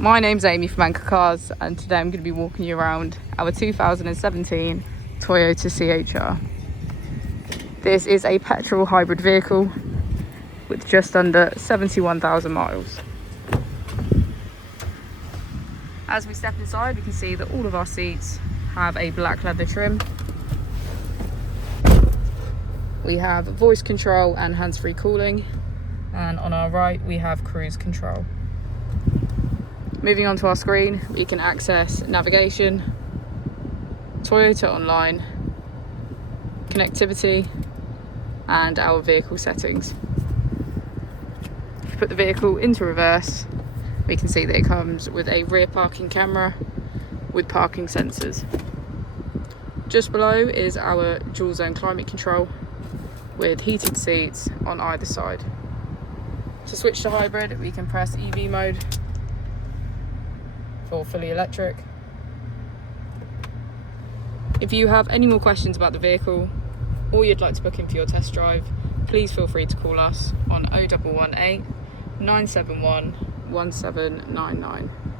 My name's Amy from Anchor Cars, and today I'm going to be walking you around our 2017 Toyota CHR. This is a petrol hybrid vehicle with just under 71,000 miles. As we step inside, we can see that all of our seats have a black leather trim. We have voice control and hands-free cooling, and on our right we have cruise control. Moving on to our screen, we can access navigation, Toyota Online, connectivity, and our vehicle settings. If we put the vehicle into reverse, we can see that it comes with a rear parking camera with parking sensors. Just below is our dual zone climate control with heated seats on either side. To switch to hybrid, we can press EV mode for fully electric. If you have any more questions about the vehicle or you'd like to book in for your test drive, please feel free to call us on 0118 971 1799.